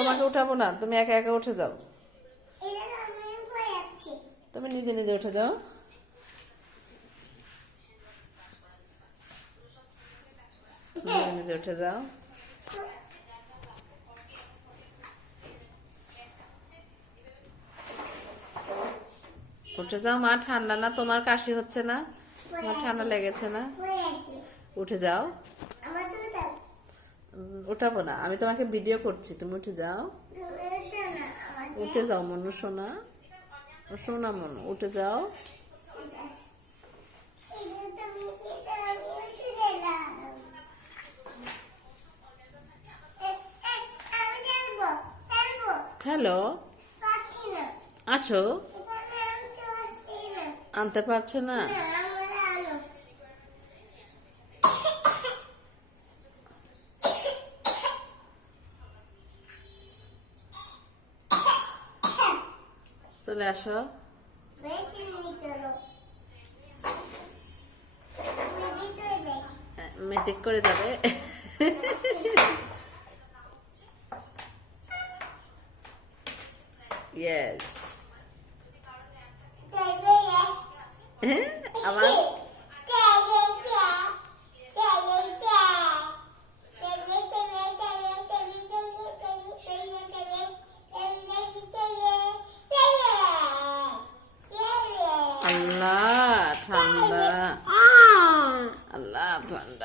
তোমাকে উঠাবো না, তুমি একা একা উঠে যাও। তুমি নিজে নিজে উঠে যাও। নিজে নিজে উঠে যাও। উঠে যাও, মা, ঠান্ডা না, তোমার কাশি হচ্ছে না? তোমার ঠান্ডা লেগেছে না? উঠে যাও। উঠাবো না। আমি তোমাকে ভিডিও করছি। তুমি উঠে যাও। উঠে যাও মনু, সোনা। সোনা মনু, উঠে যাও। হ্যালো আসো। আনতে পারছ না না আমার আলো চলে আসো। ম্যাজিক করে যাবে। ইয়েস আমার ঠান্ডা। আল্লাহ ঠান্ডা।